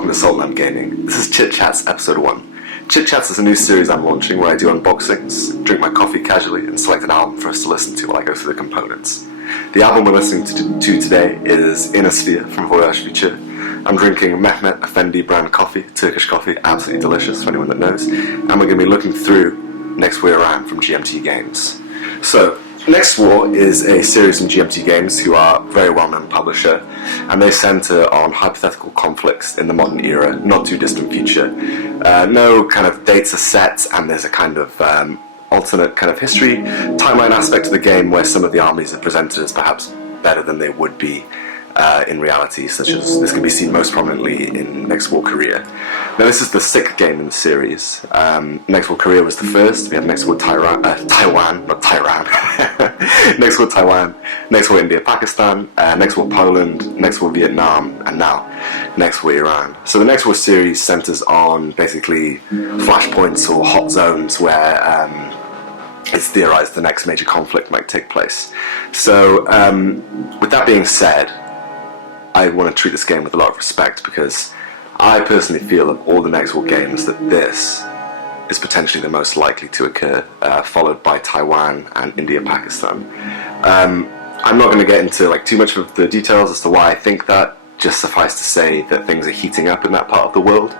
welcome to Saltland Gaming. This is Chit Chat's episode 1. Chit Chats is a new series I'm launching where I do unboxings, drink my coffee casually, and select an album for us to listen to while I go through the components. The album we're listening to today is Inner Sphere from Voyage Future. I'm drinking Mehmet Efendi brand coffee, Turkish coffee, absolutely delicious for anyone that knows, and we're going to be looking through Next War Around from GMT Games. So, Next War is a series from GMT Games, who are a very well-known publisher, and they centre on hypothetical conflicts in the modern era, not too distant future. No kind of dates are set, and there's a kind of alternate kind of history timeline aspect to the game where some of the armies are presented as perhaps better than they would be in reality, such as this can be seen most prominently in Next War Korea. Now this is the 6th game in the series. Next War Korea was the first. We have Next War Taiwan, not Tehran. Next War Taiwan, Next War India, Pakistan, Next War Poland, Next War Vietnam, and now Next War Iran. So the Next War series centres on basically flashpoints or hot zones where it's theorised the next major conflict might take place. So with that being said, I want to treat this game with a lot of respect because I personally feel of all the Next War games that this is potentially the most likely to occur, followed by Taiwan and India, Pakistan. I'm not going to get into too much of the details as to why I think that. Just suffice to say that things are heating up in that part of the world,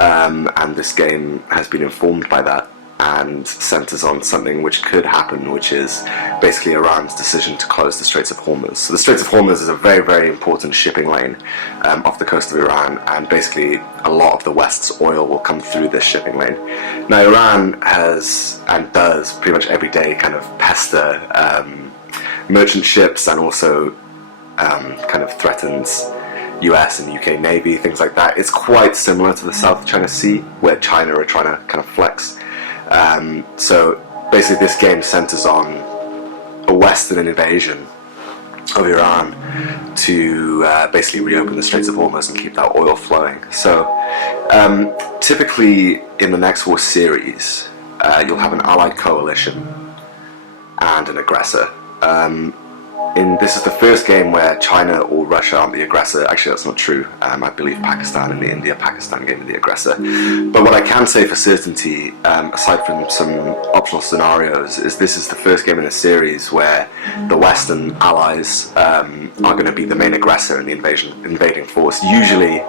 and this game has been informed by that and centres on something which could happen, which is basically Iran's decision to close the Straits of Hormuz. So the Straits of Hormuz is a very, very important shipping lane off the coast of Iran, and basically a lot of the West's oil will come through this shipping lane. Now Iran has, and does pretty much every day, kind of pester merchant ships and also kind of threatens US and UK Navy, things like that. It's quite similar to the South China Sea, where China are trying to kind of flex. So basically this game centres on a Western invasion of Iran to basically reopen the Straits of Hormuz and keep that oil flowing. So typically in the Next War series, you'll have an allied coalition and an aggressor. This is the first game where China or Russia aren't the aggressor. Actually, that's not true. I believe Pakistan and the India-Pakistan game are the aggressor. But what I can say for certainty, aside from some optional scenarios, is this is the first game in the series where the Western allies are going to be the main aggressor in the invading force. Usually,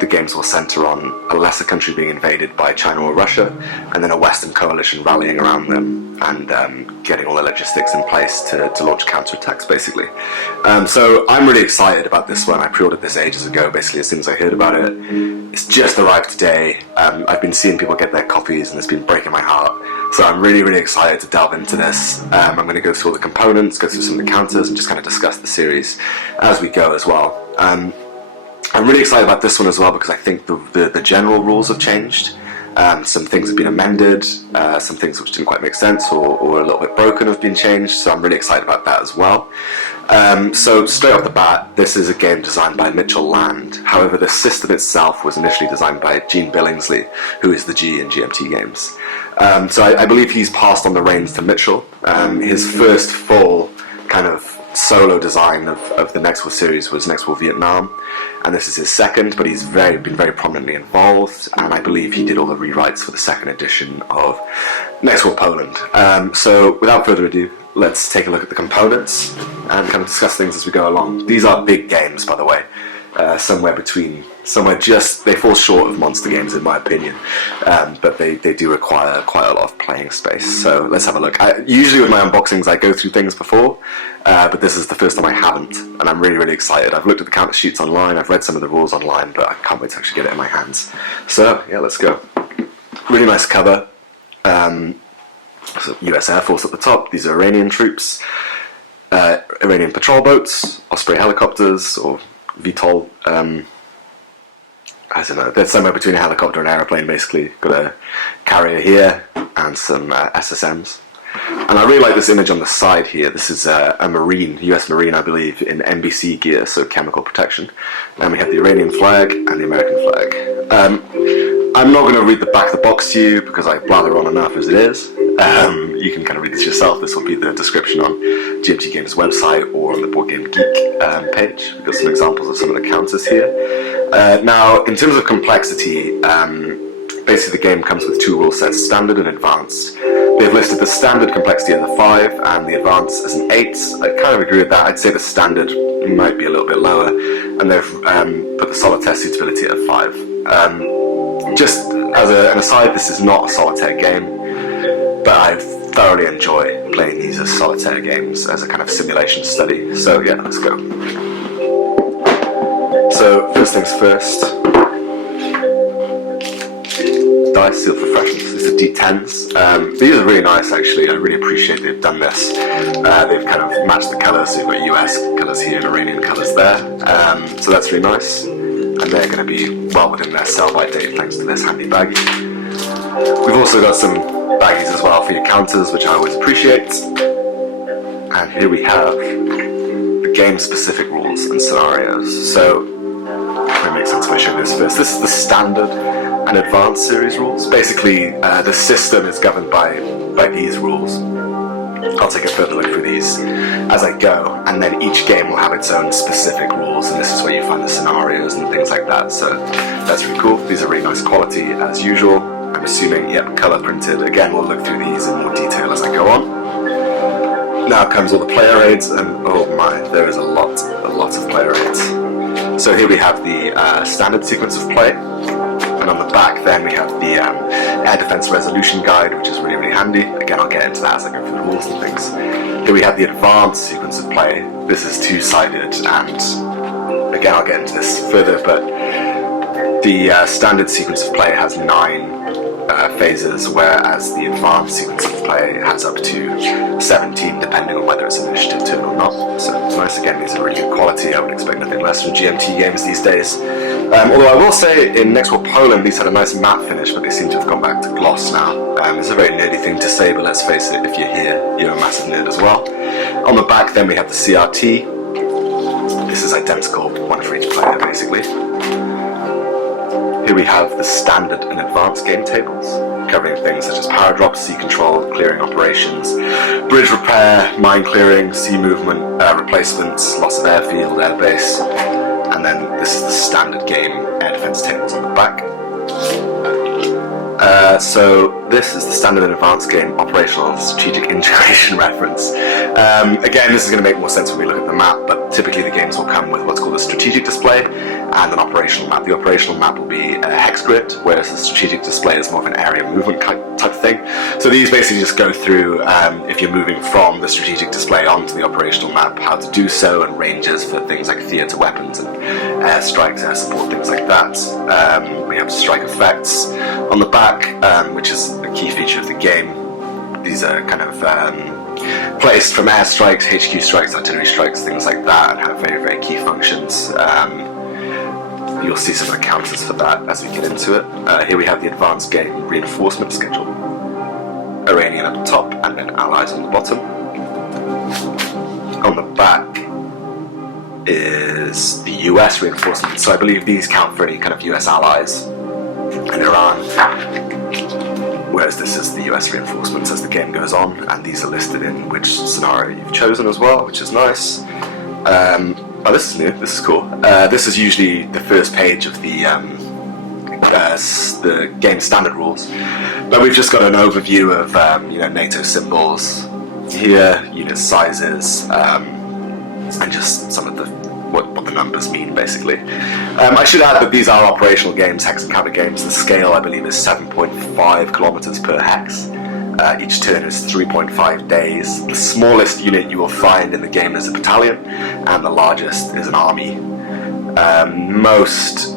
the games will centre on a lesser country being invaded by China or Russia, and then a Western coalition rallying around them and getting all the logistics in place to launch counterattacks, basically. So I'm really excited about this one. I pre-ordered this ages ago, basically as soon as I heard about it. It's just arrived today. I've been seeing people get their copies and it's been breaking my heart. So I'm really, really excited to delve into this. I'm going to go through all the components, go through some of the counters, and just kind of discuss the series as we go as well. I'm really excited about this one as well because I think the general rules have changed. Some things have been amended, some things which didn't quite make sense or a little bit broken have been changed, so I'm really excited about that as well. So straight off the bat, this is a game designed by Mitchell Land. However, the system itself was initially designed by Gene Billingsley, who is the G in GMT Games. So I believe he's passed on the reins to Mitchell. His first full kind of solo design of the Next War series was Next War Vietnam, and this is his second, but he's been very prominently involved, and I believe he did all the rewrites for the second edition of Next War Poland. So without further ado, let's take a look at the components and kind of discuss things as we go along. These are big games, by the way. They fall short of monster games in my opinion, but they do require quite a lot of playing space. So let's have a look. Usually with my unboxings I go through things before, but this is the first time I haven't, and I'm really, really excited. I've looked at the counter sheets online, I've read some of the rules online, but I can't wait to actually get it in my hands. So yeah, let's go. Really nice cover. So US Air Force at the top. These are Iranian troops, Iranian patrol boats, Osprey helicopters, or VTOL, I don't know, they're somewhere between a helicopter and an aeroplane basically. Got a carrier here and some SSMs. And I really like this image on the side here. This is a Marine, US Marine I believe, in NBC gear, so chemical protection. And we have the Iranian flag and the American flag. I'm not going to read the back of the box to you because I blather on enough as it is. You can kind of read this yourself. This will be the description on GMT Games website or on the Board Game Geek page. We've got some examples of some of the counters here. Now, in terms of complexity, basically the game comes with 2 rule sets, standard and advanced. They've listed the standard complexity as a 5 and the advanced as an 8. I kind of agree with that. I'd say the standard might be a little bit lower, and they've put the solitaire suitability at a 5. Just as an aside, this is not a solitaire game, but I thoroughly enjoy playing these as solitaire games as a kind of simulation study. So yeah, let's go. So first things first, dice sealed for freshness. These are D10s. These are really nice actually. I really appreciate they've done this. They've kind of matched the colours, so you've got US colours here and Iranian colours there. So that's really nice. And they're going to be well within their sell-by date thanks to this handy baggie. We've also got some baggies as well for your counters, which I always appreciate. And here we have the game-specific rules and scenarios. So, it makes sense if I show this first. This is the standard and advanced series rules. Basically, the system is governed by these rules. I'll take a further look through these as I go, and then each game will have its own specific rules, and this is where you find the scenarios and things like that. So that's really cool. These are really nice quality as usual. I'm assuming, yep, colour printed. Again, we'll look through these in more detail as I go on. Now comes all the player aids, and oh my, there is a lot of player aids. So here we have the standard sequence of play, and on the back then we have the air defense resolution guide, which is really, really handy. Again, I'll get into that as I go through the rules and things. Here we have the advanced sequence of play. This is 2-sided, and again, I'll get into this further, but the standard sequence of play has 9 phases, whereas the advanced sequence of play has up to 17, depending on whether it's an initiative turn or not. So it's nice. Again, these are really good quality. I would expect nothing less from GMT Games these days. Although I will say, in Next War Poland, these had a nice matte finish, but they seem to have gone back to gloss now. It's a very nerdy thing to say, but let's face it, if you're here, you're a massive nerd as well. On the back, then we have the CRT. This is identical, one for each player, basically. Here we have the standard and advanced game tables, covering things such as power drops, sea control, clearing operations, bridge repair, mine clearing, sea movement, replacements, loss of airfield, airbase, and then this is the standard game air defense tables on the back. So this is the standard and advanced game operational and strategic integration reference. Again, this is going to make more sense when we look at the map, but typically the games will come with what's called a strategic display and an operational map. The operational map will be a hex grid, whereas the strategic display is more of an area movement type thing. So these basically just go through, if you're moving from the strategic display onto the operational map, how to do so, and ranges for things like theatre weapons and air strikes, air support, things like that. We have strike effects on the back, which is a key feature of the game. These are kind of placed from air strikes, HQ strikes, artillery strikes, things like that, and have very, very key functions. You'll see some of the counters for that as we get into it. Here we have the advanced game reinforcement schedule. Iranian at the top, and then allies on the bottom. On the back is the US reinforcement, so I believe these count for any kind of US allies in Iran, whereas this is the US reinforcements as the game goes on, and these are listed in which scenario you've chosen as well, which is nice. Oh, this is new, this is cool. This is usually the first page of the game standard rules, but we've just got an overview of NATO symbols here, unit sizes, and just some of the what the numbers mean, basically. I should add that these are operational games, hex and counter games. The scale, I believe, is 7.5 kilometers per hex. Each turn is 3.5 days. The smallest unit you will find in the game is a battalion, and the largest is an army. Most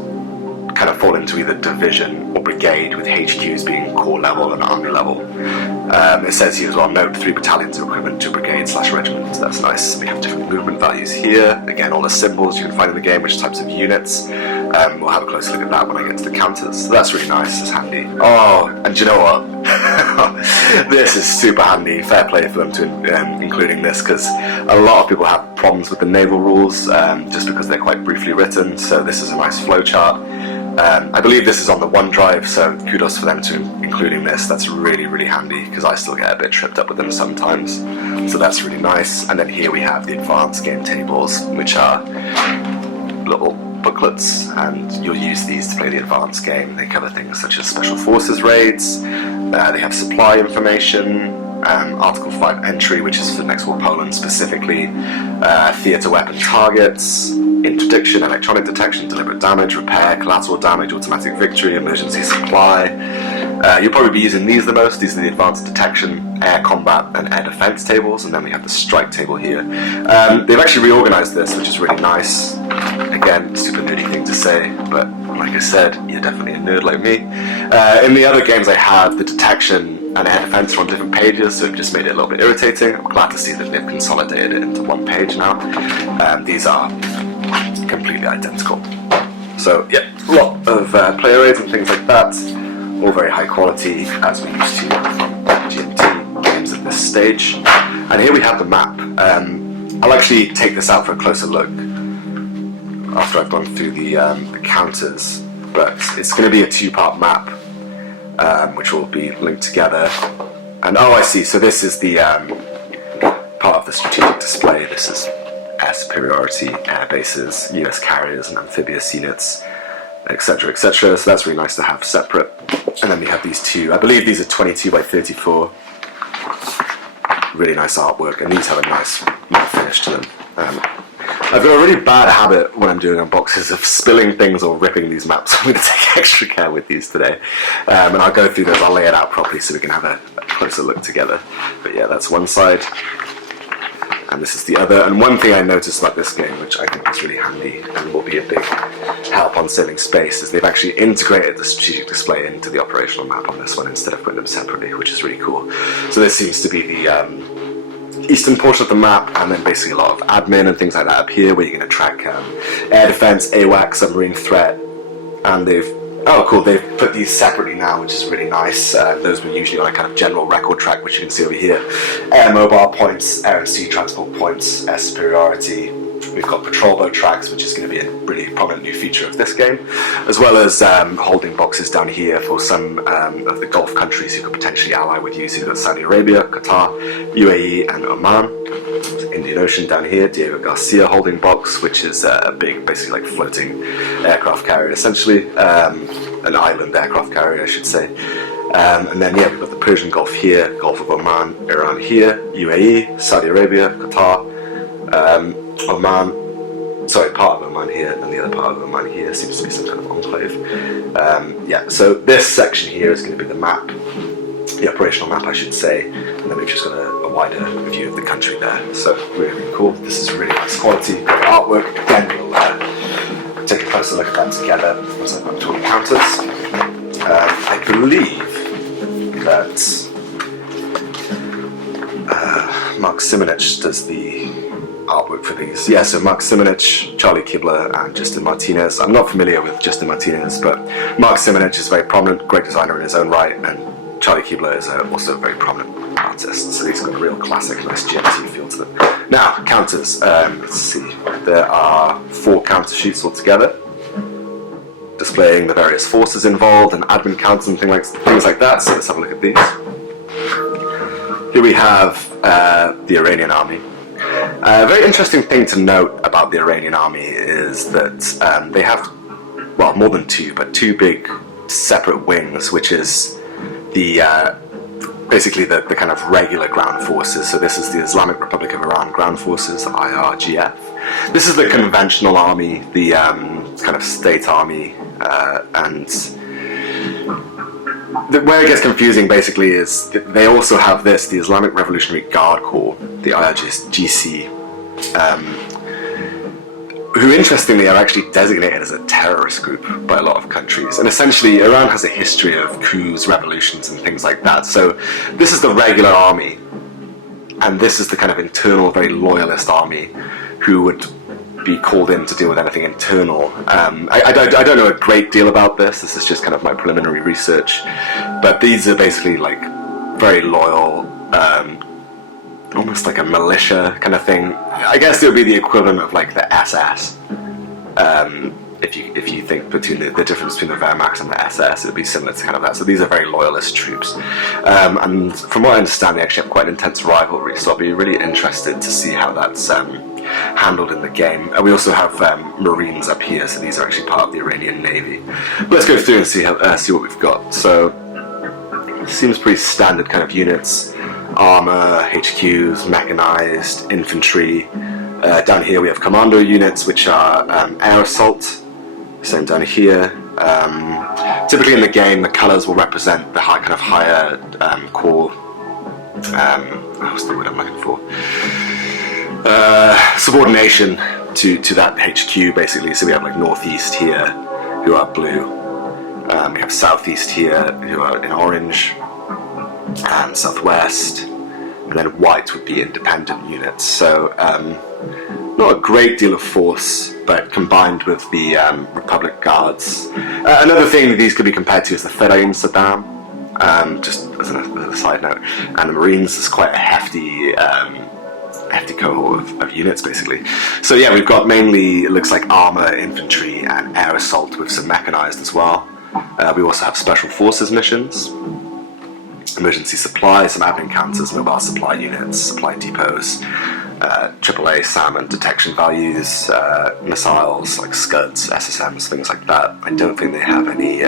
kind of fall into either division or brigade, with HQs being corps level and army level. It says here as well, note 3 battalions are equivalent to brigade/regiment. That's nice. We have different movement values here. Again, all the symbols you can find in the game, which types of units. We'll have a closer look at that when I get to the counters. So that's really nice, it's handy. Oh, and do you know what? This is super handy. Fair play for them to including this, because a lot of people have problems with the naval rules just because they're quite briefly written. So this is a nice flowchart. I believe this is on the OneDrive, so kudos for them to including this. That's really, really handy, because I still get a bit tripped up with them sometimes. So that's really nice. And then here we have the advanced game tables, which are little booklets, and you'll use these to play the advanced game. They cover things such as special forces raids, they have supply information, Article 5 entry, which is for next war Poland specifically, theatre weapon targets, interdiction, electronic detection, deliberate damage, repair, collateral damage, automatic victory, emergency supply. You'll probably be using these the most. These are the advanced detection, air combat, and air defense tables, and then we have the strike table here. They've actually reorganized this, which is really nice. Again, super nerdy thing to say, but like I said, you're definitely a nerd like me. In the other games I have, the detection and air defense are on different pages, so it just made it a little bit irritating. I'm glad to see that they've consolidated it into one page now. These are completely identical. So yeah, a lot of player aids and things like that, all very high quality, as we used to from GMT Games at this stage. And here we have the map. I'll actually take this out for a closer look after I've gone through the counters, but it's going to be a two-part map, which will be linked together. And oh, I see, so this is the part of the strategic display. This is air superiority, air bases, US carriers and amphibious units, etc, etc. So that's really nice to have separate. And then we have these two, I believe these are 22 by 34. Really nice artwork, and these have a nice matte finish to them. I've got a really bad habit when I'm doing unboxes of spilling things or ripping these maps. I'm going to take extra care with these today. And I'll go through those, I'll lay it out properly so we can have a closer look together. But yeah, that's one side. And this is the other. And one thing I noticed about this game, which I think is really handy and will be a big help on saving space, is they've actually integrated the strategic display into the operational map on this one instead of putting them separately, which is really cool. So this seems to be the eastern portion of the map, and then basically a lot of admin and things like that up here where you're going to track air defense, AWAC, submarine threat, and they've put these separately now, which is really nice. Those were usually on a kind of general record track, which you can see over here. Air mobile points, air and sea transport points, air superiority. We've got patrol boat tracks, which is going to be a really prominent new feature of this game, as well as holding boxes down here for some of the Gulf countries who could potentially ally with you. So you've got Saudi Arabia, Qatar, UAE and Oman. Indian Ocean down here, Diego Garcia holding box, which is a big, basically like floating aircraft carrier essentially, an island aircraft carrier I should say. And then yeah, we've got the Persian Gulf here, Gulf of Oman, Iran here, UAE, Saudi Arabia, Qatar, Oman, sorry, part of Oman here, and the other part of Oman here seems to be some kind of enclave. Yeah, so this section here is going to be the map, the operational map I should say, and then we've just got a wider view of the country there. So really, really cool. This is really nice quality, great artwork. Again, we'll take a closer look at that together once I've gone through all the counters. I believe that Mark Simonich does the artwork for these. Yeah, so Mark Simonich, Charlie Kibler and Justin Martinez. I'm not familiar with Justin Martinez, but Mark Simonich is very prominent, great designer in his own right, and Charlie Kibler is also a very prominent artist, so he's got a real classic, nice GMT feel to them. Now, counters. Let's see. There are 4 counter sheets altogether, displaying the various forces involved and admin counts and things like that. So let's have a look at these. Here we have the Iranian army. A very interesting thing to note about the Iranian army is that they have, well, more than 2, but 2 big separate wings, which is the basically the kind of regular ground forces. So this is the Islamic Republic of Iran ground forces, IRGF. This is the conventional army, the kind of state army, and where it gets confusing basically is they also have this, the Islamic Revolutionary Guard Corps, the IRGC, who interestingly are actually designated as a terrorist group by a lot of countries. And essentially Iran has a history of coups, revolutions and things like that. So this is the regular army, and this is the kind of internal, very loyalist army who would be called in to deal with anything internal. I don't know a great deal about this. This is just kind of my preliminary research. But these are basically like very loyal, almost like a militia kind of thing. I guess it would be the equivalent of like the SS. If you think between the difference between the Wehrmacht and the SS, it would be similar to kind of that. So these are very loyalist troops. And from what I understand, they actually have quite an intense rivalry. So I'll be really interested to see how that's handled in the game. We also have Marines up here, so these are actually part of the Iranian Navy. But let's go through and see what we've got. So it seems pretty standard kind of units: armor, HQs, mechanized, infantry. Down here we have commando units, which are air assault. Same down here. Typically in the game, the colors will represent the higher core. What's the word I'm looking for? Subordination to that HQ, basically. So we have like northeast here, who are blue. We have southeast here, who are in orange, and southwest, and then white would be independent units. So not a great deal of force, but combined with the Republic Guards. Another thing these could be compared to is the Fedayeen Saddam, just as a side note. And the Marines is quite a hefty cohort of units, basically. So yeah, we've got mainly, it looks like armor, infantry, and air assault with some mechanized as well. We also have special forces missions, emergency supply, some admin counters, mobile supply units, supply depots, AAA salmon detection values, missiles like Scuds, SSMs, things like that. I don't think they have any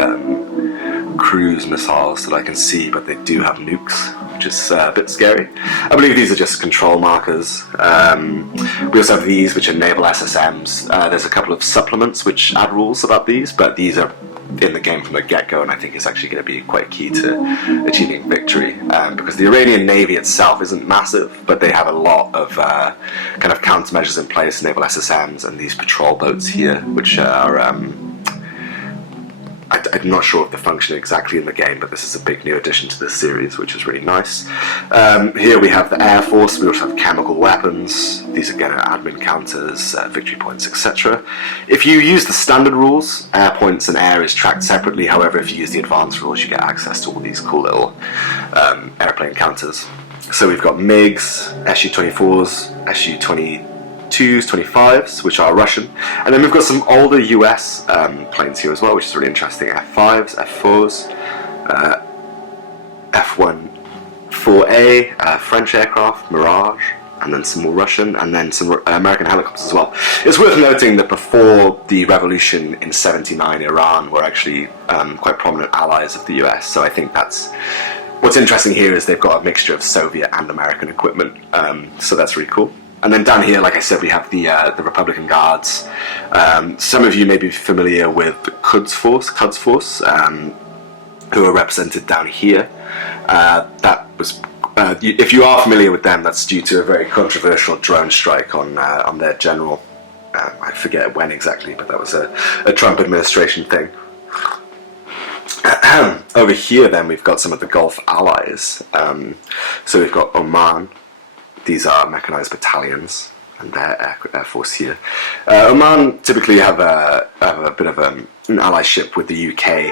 cruise missiles that I can see, but they do have nukes, which is a bit scary. I believe these are just control markers. We also have these, which are naval SSMs. There's a couple of supplements which add rules about these, but these are in the game from the get-go, and I think it's actually going to be quite key to achieving victory, because the Iranian Navy itself isn't massive, but they have a lot of kind of countermeasures in place, naval SSMs and these patrol boats here, which are I'm not sure if they function exactly in the game, but this is a big new addition to this series, which is really nice. Here we have the Air Force. We also have chemical weapons. These again are admin counters, victory points, etc. If you use the standard rules, air points and air is tracked separately. However, if you use the advanced rules, you get access to all these cool little airplane counters. So we've got MiGs, Su-24s, Su-22s, 25s, which are Russian, and then we've got some older US planes here as well, which is really interesting. F5s, F4s, F1-4A, French aircraft, Mirage, and then some more Russian, and then some American helicopters as well. It's worth noting that before the revolution in '79, Iran were actually quite prominent allies of the US, so I think that's what's interesting here is they've got a mixture of Soviet and American equipment, so that's really cool. And then down here, like I said, we have the Republican Guards. Some of you may be familiar with the Quds Force, who are represented down here. That was, if you are familiar with them, that's due to a very controversial drone strike on their general. I forget when exactly, but that was a Trump administration thing. Over here, then, we've got some of the Gulf allies. So we've got Oman. These are mechanized battalions, and their air force here. Oman typically have a bit of an allyship with the UK,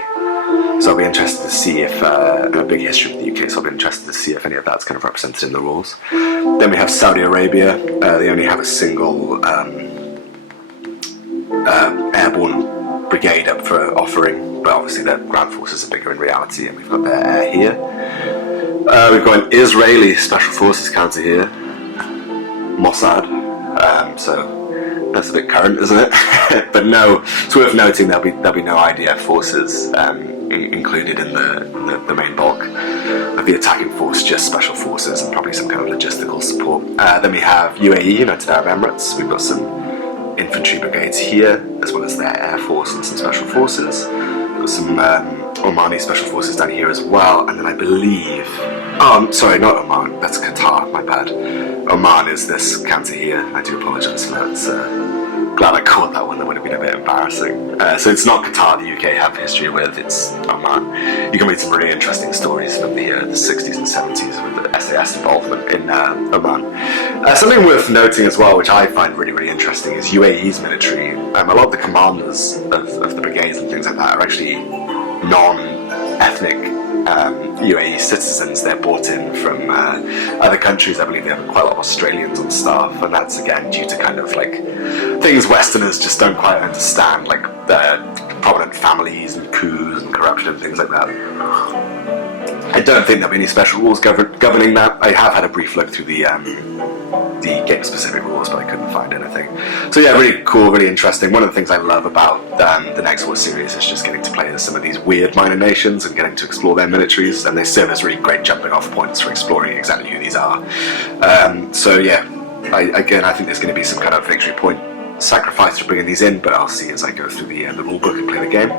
so I'll be interested to see if a big history with the UK. So I'll be interested to see if any of that's kind of represented in the rules. Then we have Saudi Arabia. They only have a single airborne brigade up for offering, but obviously their ground forces are bigger in reality, and we've got their air here. We've got an Israeli Special Forces counter here, Mossad, so that's a bit current, isn't it? But no, it's worth noting there'll be no IDF forces included in the main bulk of the attacking force, just special forces and probably some kind of logistical support. Then we have UAE, United Arab Emirates. We've got some infantry brigades here, as well as their air force and some special forces. We've got some Omani special forces down here as well, and then I believe, sorry, not Oman, that's Qatar, my bad. Oman is this counter here. I do apologise for that. It's, glad I caught that one, that would have been a bit embarrassing. So it's not Qatar the UK have history with, it's Oman. You can read some really interesting stories from the 60s and 70s with the SAS involvement in Oman. Something worth noting as well, which I find really, really interesting, is UAE's military. A lot of the commanders of the brigades and things like that are actually non-ethnic UAE citizens. They're brought in from other countries. I believe they have quite a lot of Australians on staff, and that's again due to kind of like things Westerners just don't quite understand, like prominent families and coups and corruption and things like that. I don't think there'll be any special rules governing that. I have had a brief look through the the game-specific rules, but I couldn't find anything. So yeah, really cool, really interesting. One of the things I love about the Next War series is just getting to play as some of these weird minor nations and getting to explore their militaries, and they serve as really great jumping-off points for exploring exactly who these are. So yeah, I think there's going to be some kind of victory point sacrifice for bringing these in, but I'll see as I go through the rulebook and play the game.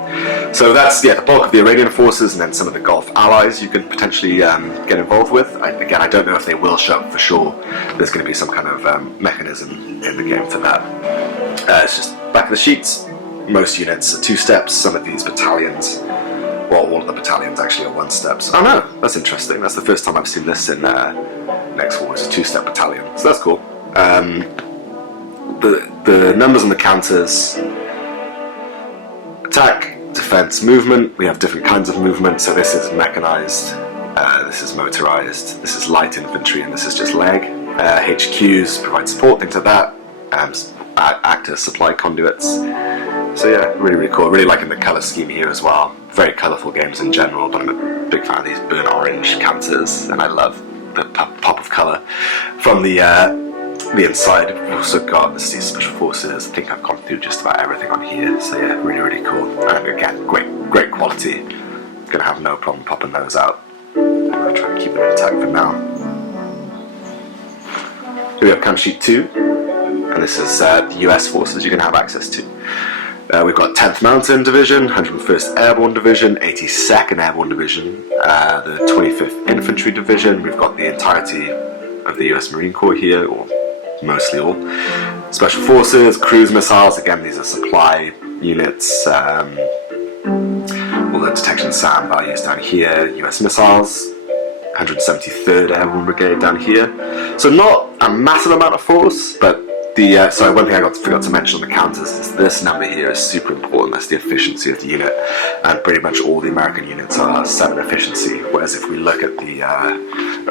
So that's the bulk of the Iranian forces, and then some of the Gulf allies you could potentially get involved with. I don't know if they will show up for sure. There's going to be some kind of mechanism in the game for that. It's just back of the sheets. Most units are 2 steps. Some of these battalions, well, all of the battalions actually are 1 steps. Oh no, that's interesting. That's the first time I've seen this in Next War. It's a 2-step battalion, so that's cool. The numbers on the counters: attack, defense, movement. We have different kinds of movement. So this is mechanized, this is motorized, this is light infantry, and this is just leg. HQs provide support, things like that. Act as supply conduits. So yeah, really, really cool. Really liking the color scheme here as well. Very colorful games in general, but I'm a big fan of these burnt orange counters, and I love the pop of color from the inside. We've also got the special forces. I think I've gone through just about everything on here. So yeah, really, really cool. And again, great quality. Gonna have no problem popping those out. I'm gonna try and keep them intact for now. Here we have Camp Sheet 2, and this is the US forces you can have access to. We've got 10th Mountain Division, 101st Airborne Division, 82nd Airborne Division, the 25th Infantry Division. We've got the entirety of the US Marine Corps here, or mostly all. Special Forces, cruise missiles, again these are supply units. All the detection SAM values down here. US missiles, 173rd Airborne Brigade down here. So not a massive amount of force, but sorry, one thing I forgot to mention on the counters is this number here is super important. That's the efficiency of the unit, and pretty much all the American units are 7 efficiency, whereas if we look at the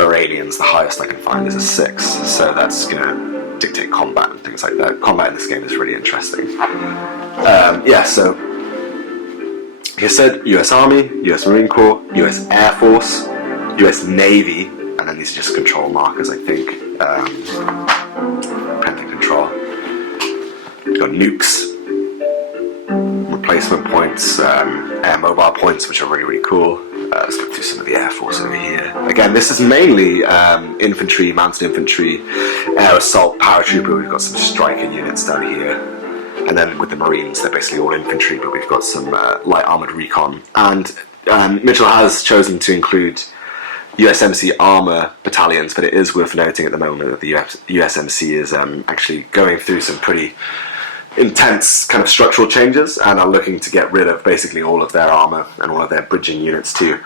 Iranians, the highest I can find is a 6, so that's going to dictate combat and things like that. Combat in this game is really interesting. So like I said, US Army, US Marine Corps, US Air Force, US Navy, and then these are just control markers, I think. Pending control. We've got nukes, replacement points, air mobile points, which are really, really cool. Let's look through some of the Air Force over here. Again, this is mainly infantry, mounted infantry, air assault, paratrooper. We've got some striker units down here. And then with the Marines, they're basically all infantry, but we've got some light armoured recon. And Mitchell has chosen to include USMC armour battalions, but it is worth noting at the moment that the USMC is actually going through some pretty intense kind of structural changes and are looking to get rid of basically all of their armour and all of their bridging units too.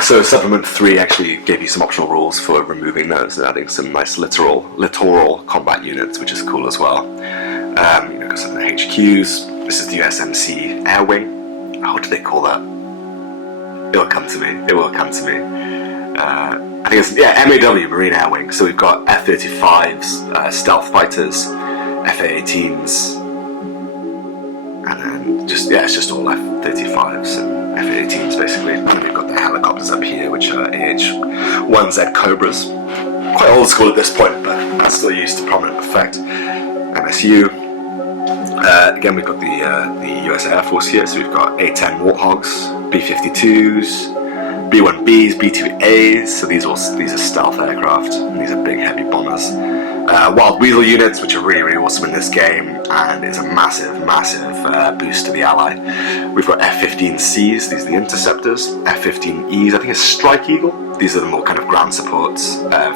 So Supplement 3 actually gave you some optional rules for removing those and adding some nice littoral combat units, which is cool as well. Got some of the HQs. This is the USMC Air Wing. What do they call that? It will come to me. I think it's MAW, Marine Air Wing. So we've got F-35s, stealth fighters, FA-18s, and then it's just all F-35s and FA-18s basically. And then we've got the helicopters up here, which are AH-1Z Cobras. Quite old school at this point, but that's still used to prominent effect. MSU. Again, we've got the US Air Force here, so we've got A-10 Warthogs, B-52s, B-1Bs, B-2As, so these are stealth aircraft, and these are big heavy bombers. Wild Weasel units, which are really, really awesome in this game, and is a massive boost to the ally. We've got F-15Cs, these are the interceptors, F-15Es, I think it's Strike Eagle, these are the more kind of ground support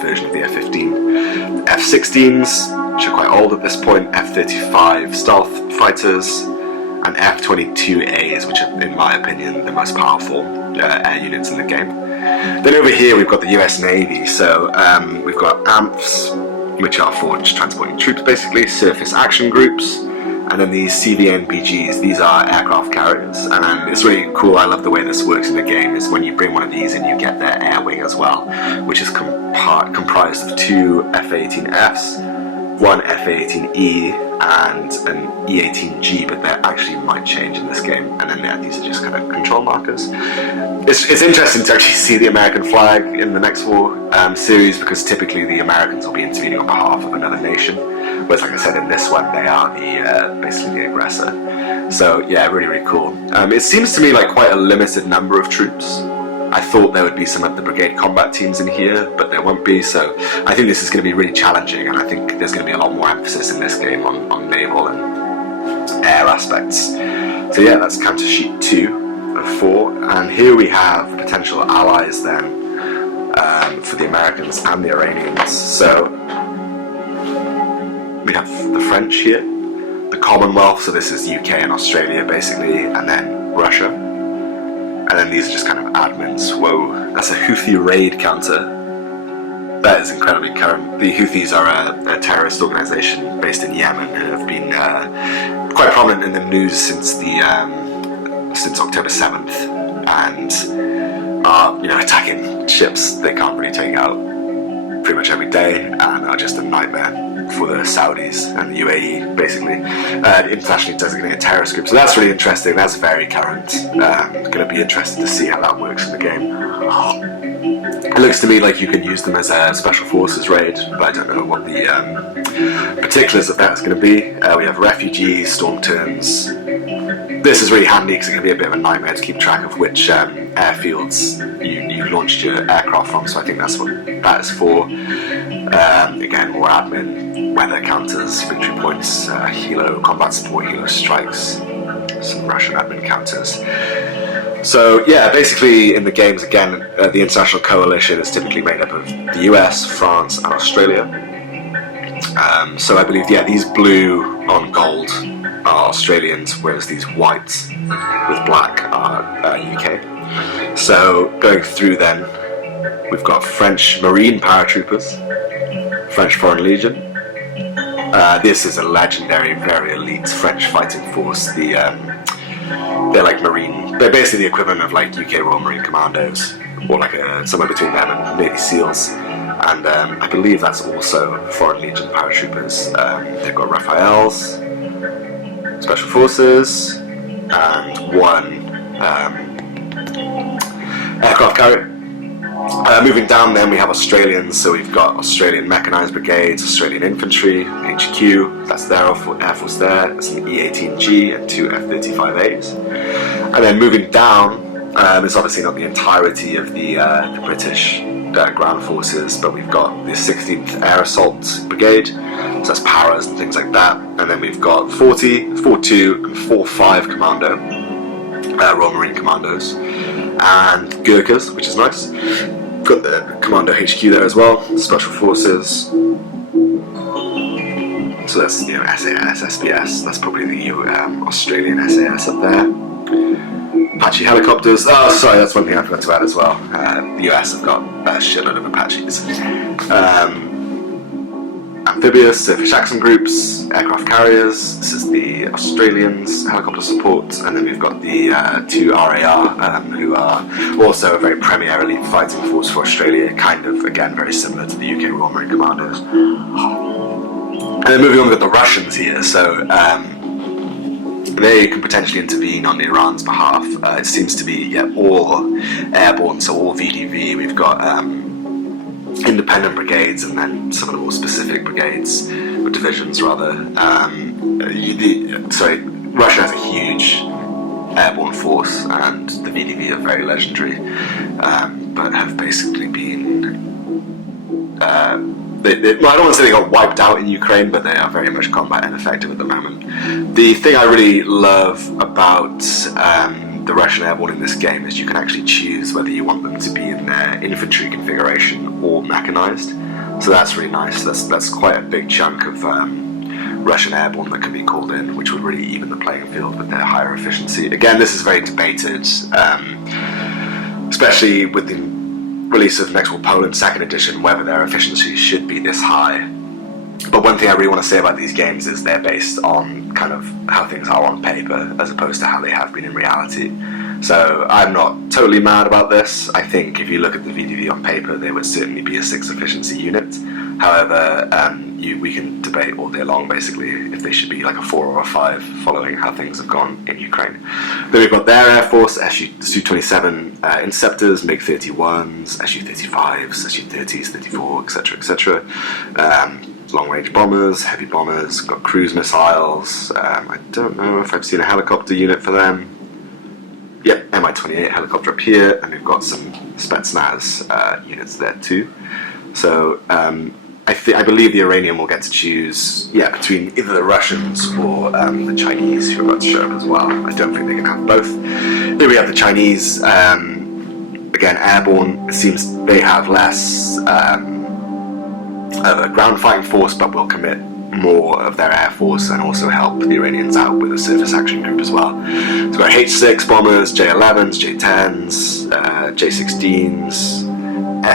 version of the F-15. F-16s, which are quite old at this point, F-35 stealth fighters, and F-22As, which are, in my opinion, the most powerful air units in the game. Then over here we've got the US Navy, so we've got AMPs, which are for just transporting troops basically, surface action groups, and then these CVNPGs, these are aircraft carriers, and it's really cool. I love the way this works in the game, is when you bring one of these in you get their air wing as well, which is comprised of 2 F-18Fs, one F-18E and an E-18G, but they actually might change in this game. And then these are just kind of control markers. It's interesting to actually see the American flag in the Next War series, because typically the Americans will be intervening on behalf of another nation, whereas, like I said, in this one they are basically the aggressor. So yeah, really, really cool. It seems to me like quite a limited number of troops. I thought there would be some of the brigade combat teams in here, but there won't be, so I think this is going to be really challenging, and I think there's going to be a lot more emphasis in this game on naval and air aspects. So yeah, that's counter sheet 2 of 4, and here we have potential allies then for the Americans and the Iranians. So we have the French here, the Commonwealth, so this is UK and Australia basically, and then Russia. And then these are just kind of admins. Whoa, that's a Houthi raid counter. That is incredibly current. The Houthis are a terrorist organisation based in Yemen who have been quite prominent in the news since October 7th, and are attacking ships they can't really take out pretty much every day, and are just a nightmare for the Saudis and the UAE, basically, internationally designated terrorist group. So that's really interesting. That's very current. Going to be interested to see how that works in the game. It looks to me like you can use them as a special forces raid, but I don't know what the particulars of that's going to be. We have refugees, storm turns. This is really handy because it can be a bit of a nightmare to keep track of which airfields you launched your aircraft from, so I think that's what that is for. Again, more admin, weather counters, victory points, helo, combat support, helo strikes, some Russian admin counters. So yeah, basically in the games, again, the international coalition is typically made up of the US, France and Australia. So I believe, yeah, these blue on gold are Australians, whereas these white with black are UK. So going through then, we've got French Marine paratroopers, French Foreign Legion. This is a legendary, very elite French fighting force. They're like Marine. They're basically the equivalent of like UK Royal Marine Commandos, or like somewhere between them and Navy SEALs. And I believe that's also Foreign Legion paratroopers. They've got Raphaels, Special Forces, and one aircraft carrier. Moving down then, we have Australians, so we've got Australian Mechanised Brigades, Australian Infantry, HQ, that's their Air Force there, that's an E-18G and 2 F-35As. And then moving down, it's obviously not the entirety of the British ground forces, but we've got the 16th Air Assault Brigade, so that's paras and things like that. And then we've got 40, 42 and 45 Commando, Royal Marine Commandos, and Gurkhas, which is nice. Got the Commando HQ there as well, Special Forces. So that's SAS, SBS. That's probably the Australian SAS up there. Apache helicopters. Oh, sorry, that's one thing I forgot to add as well. The US have got a shitload of Apaches. Amphibious, surface action groups, aircraft carriers. This is the Australians, helicopter support, and then we've got the 2 RAR, who are also a very premier elite fighting force for Australia, kind of, again, very similar to the UK Royal Marine Commandos. And then moving on, we've got the Russians here, so they can potentially intervene on Iran's behalf. It seems to be all airborne, so all VDV. We've got independent brigades and then some of the more specific brigades, or divisions rather. Russia has a huge airborne force, and the VDV are very legendary, but have basically been I don't want to say they got wiped out in Ukraine, but they are very much combat ineffective at the moment. The thing I really love about the Russian airborne in this game is you can actually choose whether you want them to be in their infantry configuration or mechanized. So that's really nice. That's quite a big chunk of Russian airborne that can be called in, which would really even the playing field with their higher efficiency. Again, this is very debated, especially with the release of Next War Poland 2nd edition, whether their efficiency should be this high. But one thing I really want to say about these games is they're based on kind of how things are on paper as opposed to how they have been in reality. So I'm not totally mad about this. I think if you look at the VDV on paper, they would certainly be a 6 efficiency unit. However, we can debate all day long, basically, if they should be like a 4 or a 5, following how things have gone in Ukraine. Then we've got their Air Force, Su-27 Inceptors, MiG-31s, Su-35s, Su-30s, 34, etc., etc. Long-range bombers, heavy bombers, got cruise missiles. I don't know if I've seen a helicopter unit for them. Yep, Mi-28 helicopter up here, and we've got some Spetsnaz units there too. So I believe the Iranian will get to choose, between either the Russians or the Chinese, who are about to show up as well. I don't think they can have both. Here we have the Chinese, again airborne. It seems they have less of a ground fighting force, but will commit more of their air force and also help the Iranians out with a surface action group as well. So we've got H-6 bombers, J-11s, J-10s, J-16s,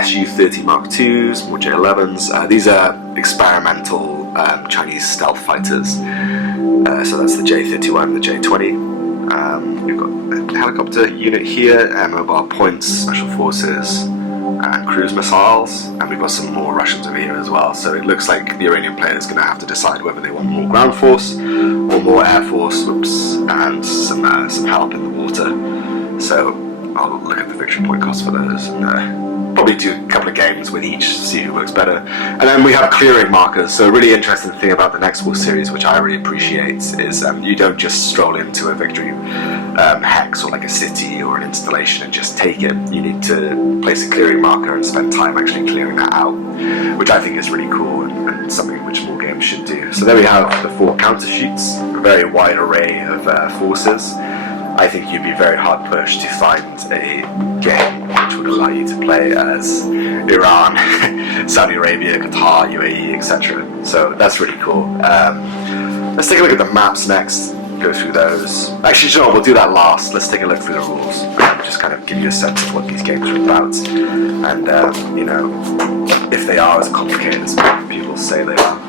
Su-30 Mark IIs, more J-11s. These are experimental Chinese stealth fighters. So that's the J-31 and the J-20. We've got a helicopter unit here, mobile points, special forces, and cruise missiles, and we've got some more Russians over here as well. So it looks like the Iranian player is going to have to decide whether they want more ground force or more air force, and some help in the water. So I'll look at the victory point cost for those, and probably do a couple of games with each, see who works better. And then we have clearing markers. So a really interesting thing about the Next War series, which I really appreciate, is you don't just stroll into a victory hex or like a city or an installation and just take it. You need to place a clearing marker and spend time actually clearing that out, which I think is really cool and something which more games should do. So there we have the 4 counter shoots, a very wide array of forces. I think you'd be very hard pushed to find a game which would allow you to play as Iran, Saudi Arabia, Qatar, UAE, etc. So that's really cool. Let's take a look at the maps next, go through those. Actually, you know what, we'll do that last. Let's take a look through the rules, just kind of give you a sense of what these games are about, and if they are as complicated as people say they are.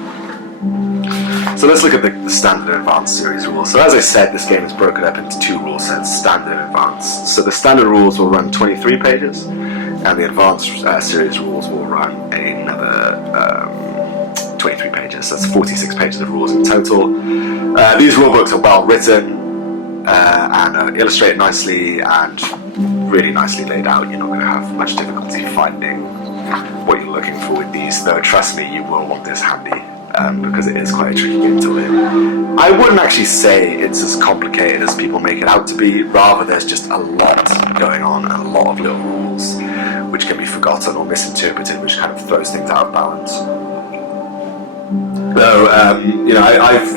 So let's look at the standard and advanced series rules. So as I said, this game is broken up into 2 rule sets, standard and advanced. So the standard rules will run 23 pages, and the advanced series rules will run another 23 pages. So that's 46 pages of rules in total. These rule books are well written and illustrated nicely and really nicely laid out. You're not going to have much difficulty finding what you're looking for with these, though trust me, you will want this handy. Because it is quite a tricky game to learn. I wouldn't actually say it's as complicated as people make it out to be, rather there's just a lot going on and a lot of little rules which can be forgotten or misinterpreted, which kind of throws things out of balance. Though,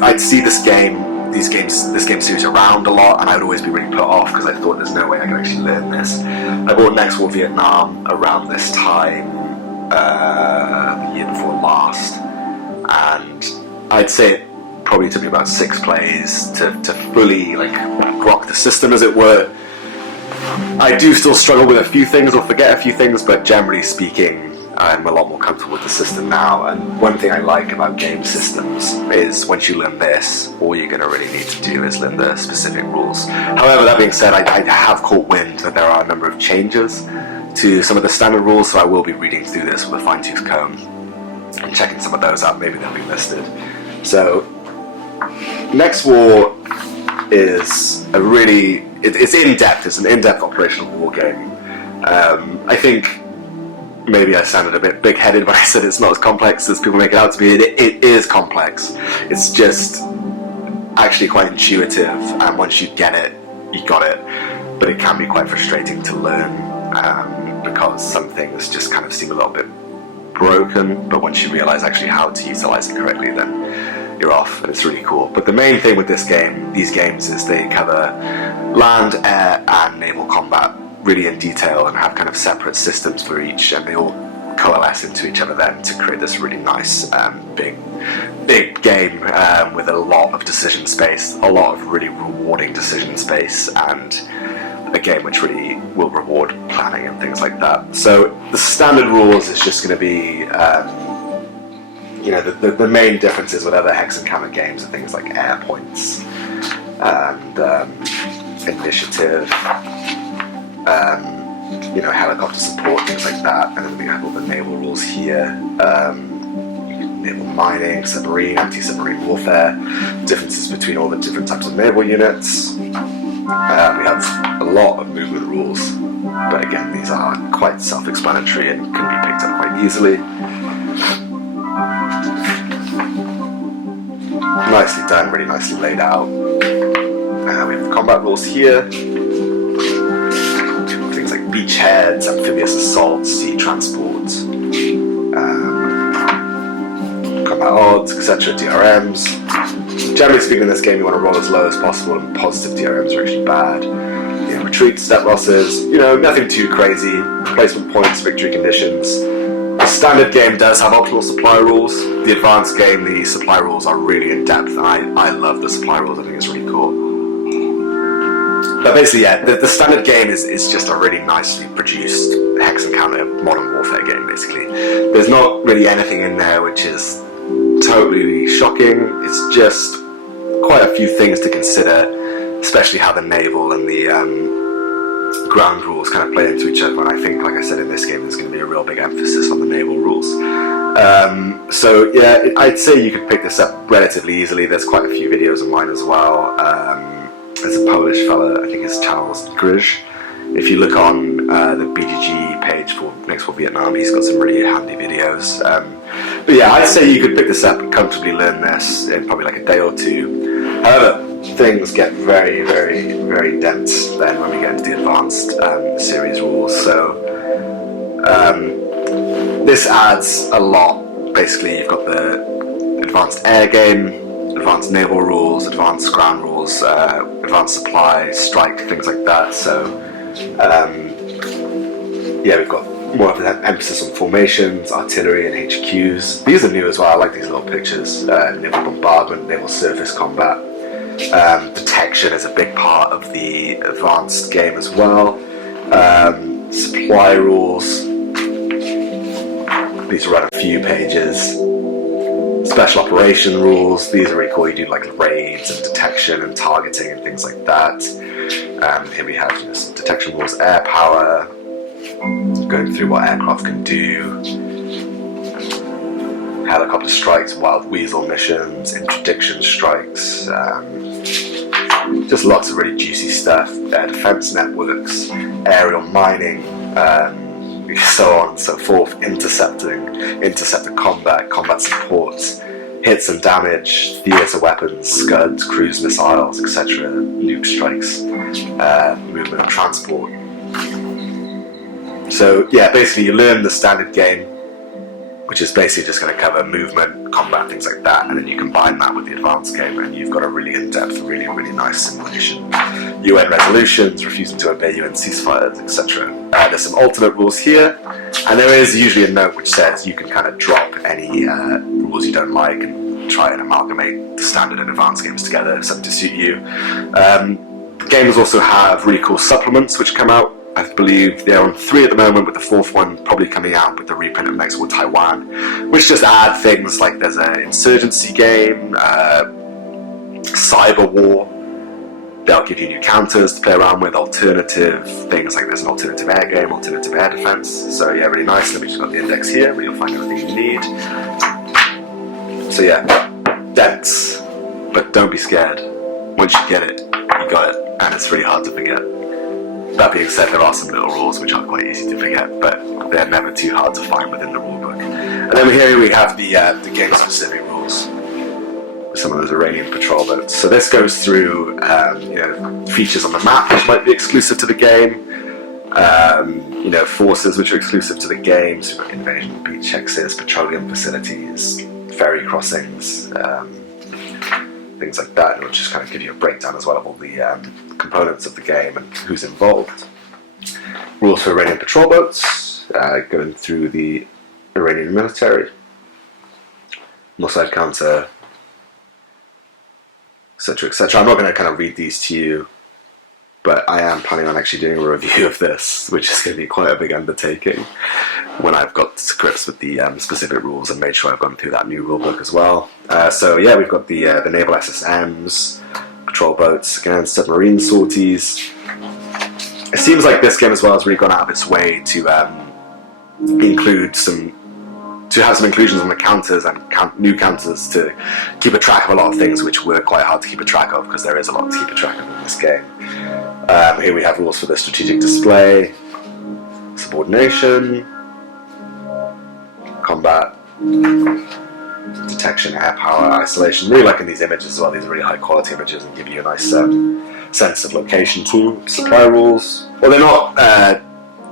I'd see this game series around a lot, and I would always be really put off because I thought there's no way I can actually learn this. I bought Next War Vietnam around this time, the year before last, and I'd say it probably took me about 6 plays to fully grok the system, as it were. I do still struggle with a few things or forget a few things, but generally speaking I'm a lot more comfortable with the system now. And one thing I like about game systems is once you learn this, all you're going to really need to do is learn the specific rules. However, that being said, I have caught wind that there are a number of changes to some of the standard rules, so I will be reading through this with a fine-tooth comb and checking some of those out. Maybe they'll be listed. So Next War is a really it's in-depth. It's an in-depth operational war game. I think maybe I sounded a bit big-headed when I said it's not as complex as people make it out to be. It is complex. It's just actually quite intuitive, and once you get it, you got it. But it can be quite frustrating to learn because some things just kind of seem a little bit broken, but once you realise actually how to utilise it correctly, then you're off, and it's really cool. But the main thing with these games, is they cover land, air, and naval combat really in detail and have kind of separate systems for each, and they all coalesce into each other then to create this really nice big game with a lot of decision space, a lot of really rewarding decision space, and a game which really will reward planning and things like that. So the standard rules is just going to be the main differences with other hex and counter games are things like air points and initiative, helicopter support, things like that. And then we have all the naval rules here. naval mining, submarine, anti-submarine warfare, differences between all the different types of naval units. We have a lot of movement rules, but again, these are quite self-explanatory and can be picked up quite easily. Nicely done, really nicely laid out. We have combat rules here. Things like beachheads, amphibious assault, sea transport, combat odds, etc., DRMs. Generally speaking, in this game, you want to roll as low as possible, and positive DRMs are actually bad. Retreat, step losses, nothing too crazy. Placement points, victory conditions. The standard game does have optional supply rules. The advanced game, the supply rules are really in depth, and I love the supply rules. I think it's really cool. But basically, yeah, the standard game is just a really nicely produced hex and counter modern warfare game, basically. There's not really anything in there which is totally shocking. It's just quite a few things to consider, especially how the naval and the ground rules kind of play into each other. And I think, like I said, in this game there's going to be a real big emphasis on the naval rules. So yeah, I'd say you could pick this up relatively easily. There's quite a few videos online as well. There's a Polish fella, I think it's Charles Gryj. If you look on the BGG page for Next for Vietnam, he's got some really handy videos. But yeah, I'd say you could pick this up and comfortably learn this in probably like a day or two. However, things get very, very, very dense then when we get into the advanced series rules. So this adds a lot. Basically, you've got the advanced air game, advanced naval rules, advanced ground rules, advanced supply, strike, things like that. So yeah, we've got more of an emphasis on formations, artillery, and HQs. These are new as well. I like these little pictures. Naval bombardment, naval surface combat. Detection is a big part of the advanced game as well. Supply rules. These are around a few pages. Special operation rules. These are really cool. You do like raids and detection and targeting and things like that. Here we have some detection rules, air power, going through what aircraft can do, helicopter strikes, wild weasel missions, interdiction strikes, just lots of really juicy stuff, air defense networks, aerial mining, so on and so forth, interceptor combat, combat support, hits and damage, theatre weapons, scuds, cruise missiles, etc., nuke strikes, movement and transport. So yeah, basically you learn the standard game, which is basically just going to cover movement, combat, things like that, and then you combine that with the advanced game and you've got a really in-depth, really, really nice simulation. UN resolutions, refusing to obey UN ceasefires, etc. There's some alternate rules here, and there is usually a note which says you can kind of drop any rules you don't like and try and amalgamate the standard and advanced games together, something to suit you. Games also have really cool supplements which come out. I believe they're on 3 at the moment, with the 4th one probably coming out with the reprint of Next War Taiwan, which just add things like there's an insurgency game, cyber war. They'll give you new counters to play around with, alternative things like there's an alternative air game, alternative air defense. So yeah, really nice. Then we just got the index here where you'll find everything you need. So yeah, dense, but don't be scared. Once you get it, you got it, and it's really hard to forget. That being said, there are some little rules which are quite easy to forget, but they're never too hard to find within the rulebook. And then here we have the game-specific rules with some of those Iranian patrol boats. So this goes through features on the map which might be exclusive to the game, forces which are exclusive to the game, so we've got invasion beach hexes, petroleum facilities, ferry crossings, things like that. And it'll just kind of give you a breakdown as well of all the components of the game and who's involved. Rules for Iranian patrol boats, going through the Iranian military, Mossad counter, etc., etc. I'm not going to kind of read these to you, but I am planning on actually doing a review of this, which is going to be quite a big undertaking when I've got to grips with the specific rules and made sure I've gone through that new rulebook as well. So yeah, we've got the naval SSMs, patrol boats, again, submarine sorties. It seems like this game as well has really gone out of its way to include some to have some inclusions on the counters and new counters to keep a track of a lot of things which were quite hard to keep a track of, because there is a lot to keep a track of in this game. Here we have rules for the strategic display, subordination, combat, detection, air power, isolation. Really liking these images as well. These are really high quality images and give you a nice sense of location too. Supply rules. Well, they're not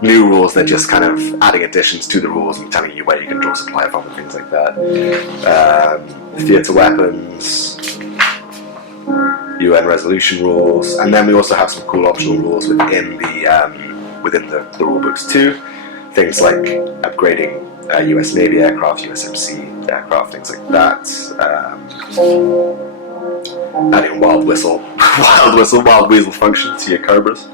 new rules, they're just kind of adding additions to the rules and telling you where you can draw supply from and things like that. Theatre weapons, UN resolution rules, and then we also have some cool optional rules within the rule books too. Things like upgrading US Navy aircraft, USMC aircraft, things like that. Adding wild weasel function to your Cobras.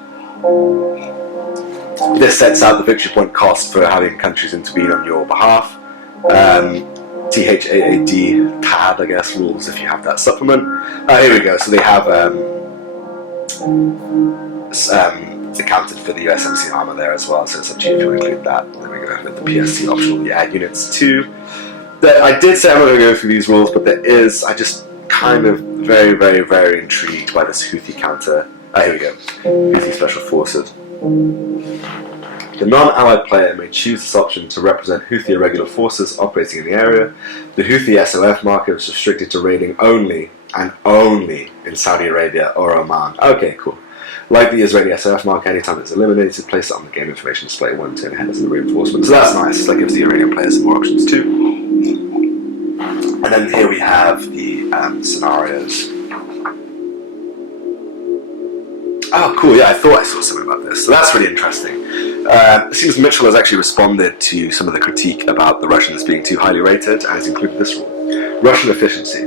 This sets out the victory point cost for having countries intervene on your behalf. THAAD, I guess, rules if you have that supplement. Here we go. So they have accounted for the USMC armor there as well, so it's up to you if you include that. There we go. With the PSC optional, you add units too. I did say I'm not going to go through these rules, but I just kind of very, very, very intrigued by this Houthi counter. Here we go. Houthi Special Forces. The non-allied player may choose this option to represent Houthi irregular forces operating in the area. The Houthi SOF marker is restricted to raiding only and only in Saudi Arabia or Oman. Okay, cool. Like the Israeli SOF mark, anytime it's eliminated, place it on the game information display 1 turn ahead as a reinforcement. So that's nice. That gives the Iranian players some more options too. And then here we have the scenarios. Oh, cool. Yeah, I thought I saw something about this. So that's really interesting. It seems Mitchell has actually responded to some of the critique about the Russians being too highly rated, and has included this rule. Russian efficiency.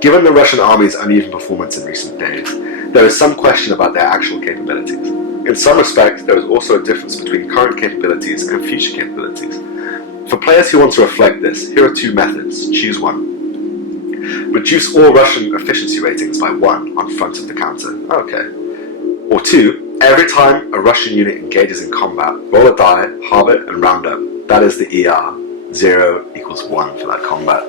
Given the Russian army's uneven performance in recent days, there is some question about their actual capabilities. In some respects, there is also a difference between current capabilities and future capabilities. For players who want to reflect this, here are 2 methods. Choose one. Reduce all Russian efficiency ratings by 1 on front of the counter. Okay. Or 2, every time a Russian unit engages in combat, roll a die, halve it, and round up. That is the ER. 0 equals 1 for that combat.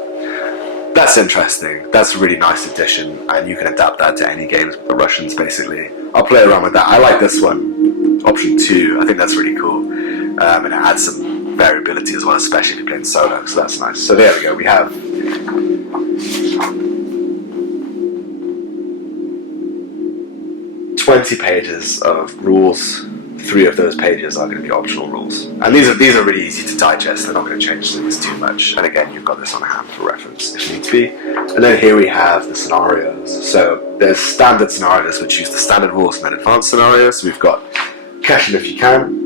That's interesting. That's a really nice addition, and you can adapt that to any games with the Russians, basically. I'll play around with that. I like this one. Option 2, I think that's really cool. And it adds some variability as well, especially if you're playing solo, so that's nice. So there we go. We have 20 pages of rules. 3 of those pages are going to be optional rules, and these are really easy to digest. They're not going to change things too much, and again, you've got this on hand for reference if needs be. And then here we have the scenarios. So there's standard scenarios, which use the standard rules, and then advanced scenarios. So we've got Question If You Can.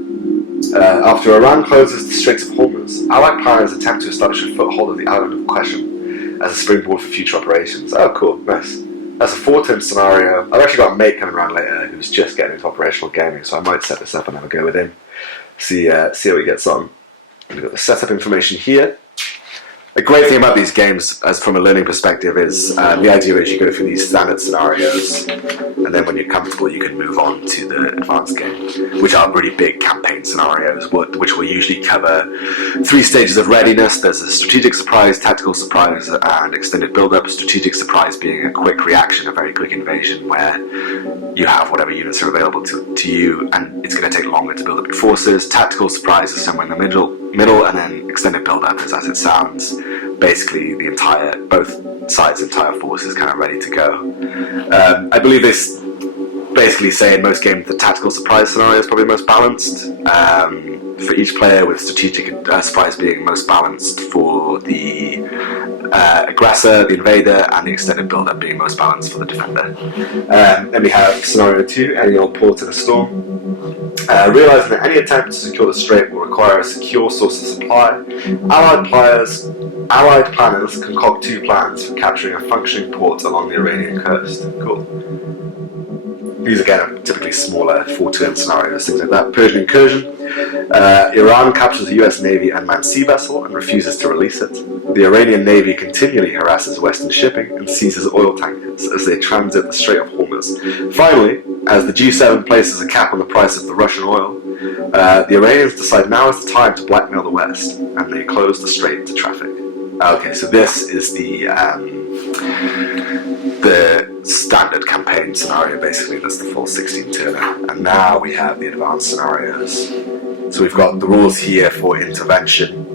After Iran closes the Straits of Hormuz, Allied planners attempt to establish a foothold of the island of Question as a springboard for future operations. Oh, cool, nice. That's a 4-turn scenario. I've actually got a mate coming around later who's just getting into operational gaming, so I might set this up and have a go with him. See how he gets on. We've got the setup information here. The great thing about these games, as from a learning perspective, is the idea is you go through these standard scenarios, and then when you're comfortable, you can move on to the advanced game, which are really big campaign scenarios, which will usually cover 3 stages of readiness. There's a strategic surprise, tactical surprise, and extended build-up. Strategic surprise being a quick reaction, a very quick invasion, where you have whatever units are available to you, and it's going to take longer to build up your forces. Tactical surprise is somewhere in the middle, and then extended build-up is, as it sounds, basically both sides' entire force is kind of ready to go. I believe this basically say in most games the tactical surprise scenario is probably most balanced for each player, with strategic surprise being most balanced for the aggressor, the invader, and the extended build-up being most balanced for the defender. Then we have scenario 2, any old port in a storm. Realising that any attempt to secure the strait will require a secure source of supply, Allied planners concoct 2 plans for capturing a functioning port along the Iranian coast. Cool. These again are typically smaller 4-turn scenarios, things like that. Persian incursion. Iran captures a US Navy unmanned sea vessel and refuses to release it. The Iranian Navy continually harasses Western shipping and seizes oil tankers as they transit the Strait of Hormuz. Finally, as the G7 places a cap on the price of the Russian oil, The Iranians decide now is the time to blackmail the West, and they close the strait to traffic. Okay, so this is the standard campaign scenario, basically. That's the full 16 turner. And now we have the advanced scenarios. So we've got the rules here for intervention,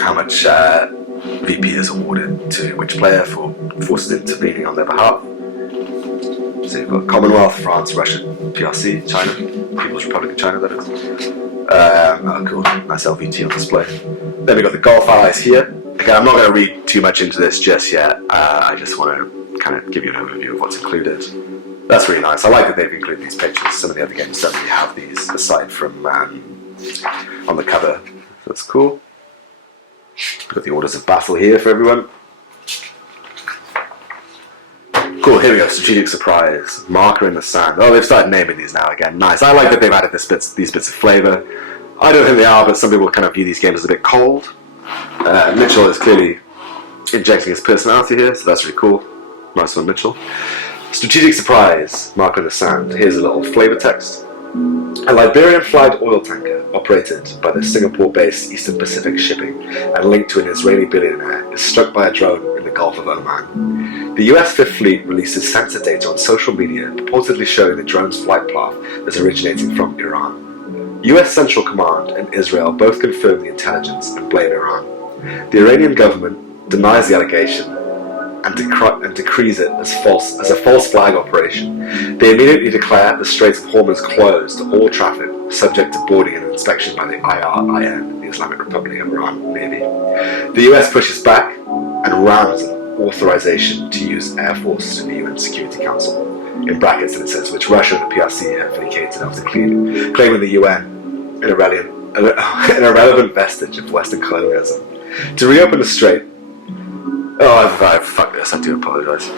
how much VP is awarded to which player for forces intervening on their behalf. So you've got Commonwealth, France, Russia, PRC, China, People's Republic of China, that is. Oh, cool. Nice LVT on display. Then we've got the Gulf allies here. Again, I'm not going to read too much into this just yet. I just want to kind of give you an overview of what's included. That's really nice. I like that they've included these pictures. Some of the other games don't really have these, aside from on the cover. So that's cool. Got the orders of battle here for everyone. Cool, here we go. Strategic surprise. Marker in the sand. Oh, they've started naming these now again. Nice. I like that they've added these bits of flavour. I don't think they are, but some people kind of view these games as a bit cold. Mitchell is clearly injecting his personality here, so that's really cool. Nice one, Mitchell. Strategic surprise. Marker in the sand. Here's a little flavour text. A Liberian-flagged oil tanker operated by the Singapore-based Eastern Pacific Shipping and linked to an Israeli billionaire is struck by a drone in the Gulf of Oman. The US Fifth Fleet releases sensor data on social media purportedly showing the drone's flight path as originating from Iran. US Central Command and Israel both confirm the intelligence and blame Iran. The Iranian government denies the allegation and decrees it as a false flag operation. They immediately declare the Strait of Hormuz closed to all traffic, subject to boarding and inspection by the IRIN, the Islamic Republic of Iran Navy. The US pushes back and rams an authorization to use air force to the UN Security Council. In brackets, and it says, which Russia and the PRC have vacated after claiming the UN an irrelevant vestige of Western colonialism. To reopen the strait, I've fucked this, I do apologise.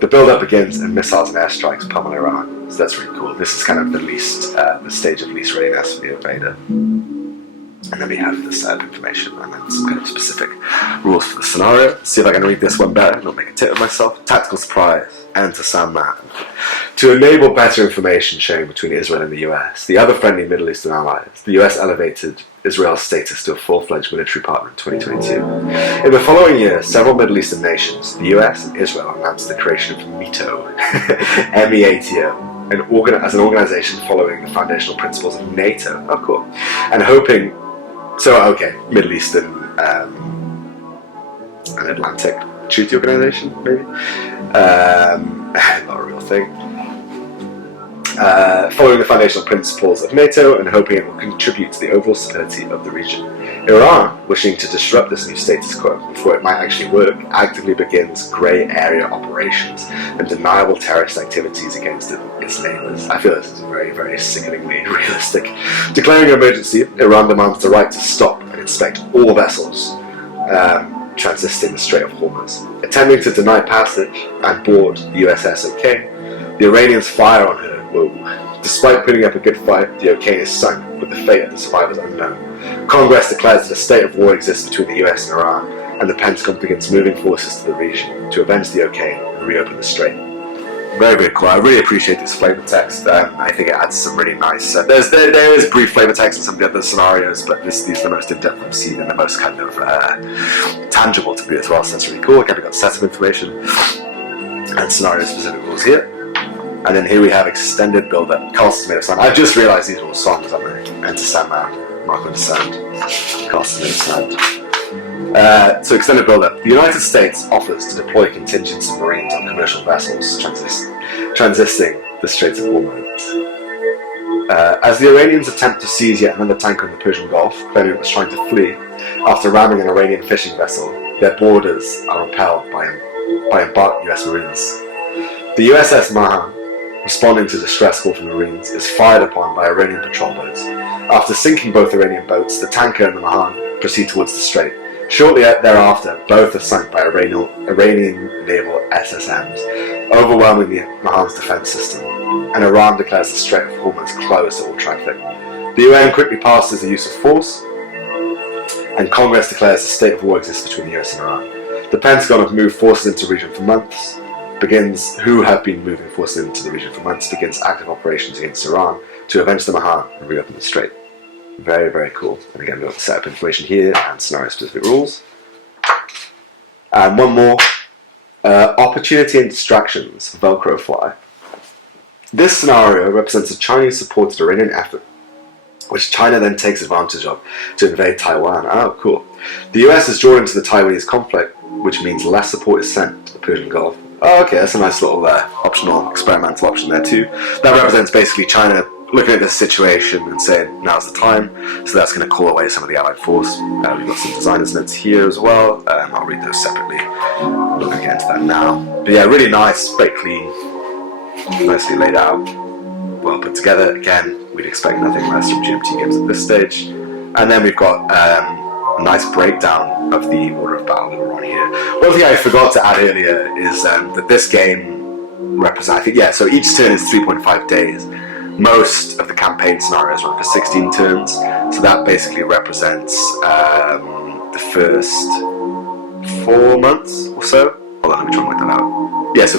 The build-up begins and missiles and airstrikes pummel Iran. So that's really cool. This is kind of the stage of least readiness for the invader. And then we have the SERP information and then some kind of specific rules for the scenario. Let's see if I can read this one better, not make a tit of myself. Tactical surprise. Enter Sandman. To enable better information sharing between Israel and the US, the other friendly Middle Eastern allies, the US elevated Israel's status to a full-fledged military partner in 2022. In the following year, several Middle Eastern nations, the US and Israel, announced the creation of MEATO, M-E-A-T-O, as an organization following the foundational principles of NATO. Oh, cool. And hoping... Middle Eastern and Atlantic Treaty Organization, maybe? Not a real thing. Following the foundational principles of NATO and hoping it will contribute to the overall stability of the region. Iran, wishing to disrupt this new status quo before it might actually work, actively begins grey area operations and deniable terrorist activities against its neighbours. I feel this is very, very sickeningly realistic. Declaring an emergency, Iran demands the right to stop and inspect all vessels transiting the Strait of Hormuz. Attempting to deny passage and board the USS OK, the Iranians fire on her. Whoa. Despite putting up a good fight, the OK is sunk, with the fate of the survivors unknown. Congress declares that a state of war exists between the US and Iran, and the Pentagon begins moving forces to the region to avenge the OK and reopen the strait. Very, very cool. I really appreciate this flavor text. I think it adds some really nice... there is brief flavor text in some of the other scenarios, but these are the most in-depth I've seen and the most kind of tangible to me as well, so that's really cool. Again, we've got set of information and scenario-specific rules here. And then here we have extended build-up. Castles Made of Sand. I've just realised these are all songs, aren't they? Enter Sandman, Mark of Sand, Castles Made of Sand. So extended build-up. The United States offers to deploy contingents of Marines on commercial vessels transiting the Straits of Hormuz. As the Iranians attempt to seize yet another tanker in the Persian Gulf, claiming it was trying to flee after ramming an Iranian fishing vessel, their boarders are repelled by embarked US Marines. The USS Mahan, responding to distress call from Marines, is fired upon by Iranian patrol boats. After sinking both Iranian boats, the tanker and the Mahan proceed towards the strait. Shortly thereafter, both are sunk by Iranian naval SSMs, overwhelming the Mahan's defense system, and Iran declares the Strait of Hormuz closed to all traffic. The UN quickly passes the use of force, and Congress declares a state of war exists between the US and Iran. The Pentagon have moved forces into the region for months, who have been moving forces into the region for months, begins active operations against Iran to avenge the Mahan and reopen the strait. Very, very cool. And again, we've got the setup information here and scenario-specific rules. And one more. Opportunity and distractions, Velcro fly. This scenario represents a Chinese-supported Iranian effort, which China then takes advantage of to invade Taiwan. Oh, cool. The US is drawn into the Taiwanese conflict, which means less support is sent to the Persian Gulf. Oh, okay, that's a nice little optional experimental option there too. That represents basically China looking at this situation and saying, now's the time, so that's going to call away some of the Allied force. We've got some designer's notes here as well. I'll read those separately. I'm not going to get into that now. But yeah, really nice, very clean, nicely laid out, well put together. Again, we'd expect nothing less from GMT Games at this stage. And then we've got a nice breakdown of the order of battle that we're on here. One thing I forgot to add earlier is that this game represents, I think, yeah, so each turn is 3.5 days. Most of the campaign scenarios run for 16 turns, so that basically represents the first 4 months or so. Hold on, let me try and work that out. Yeah, so